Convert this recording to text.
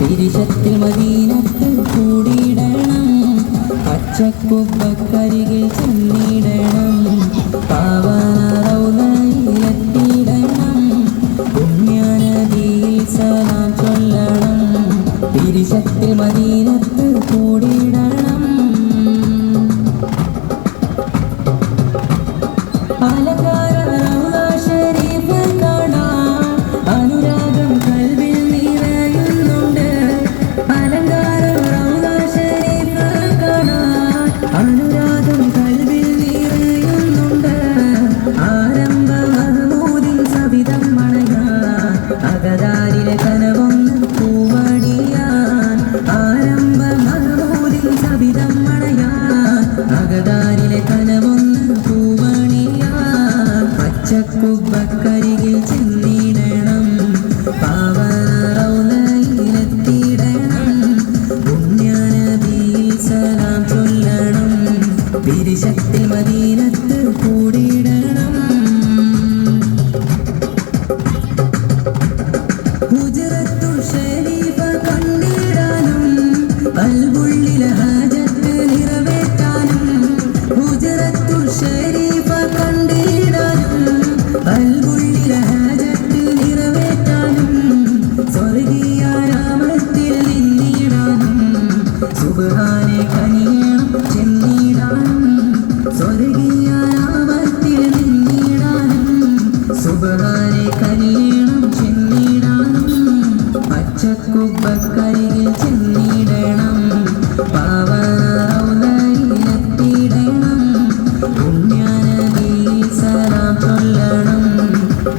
തിരിശത്തിൽ മദീനത്തിൽ കൂടിയിടണം പച്ചക്കുപ്പക്കരികിൽ ചെന്നിടണം പാവനറൗലയിലെത്തിയിടണം പുണ്യനദിയിൽ സലാം ചൊല്ലണം തിരിശത്തിൽ മദീനത്തിൽ കൂടിയിടണം തിരുശക്തി മദീനത്ത് കൂടി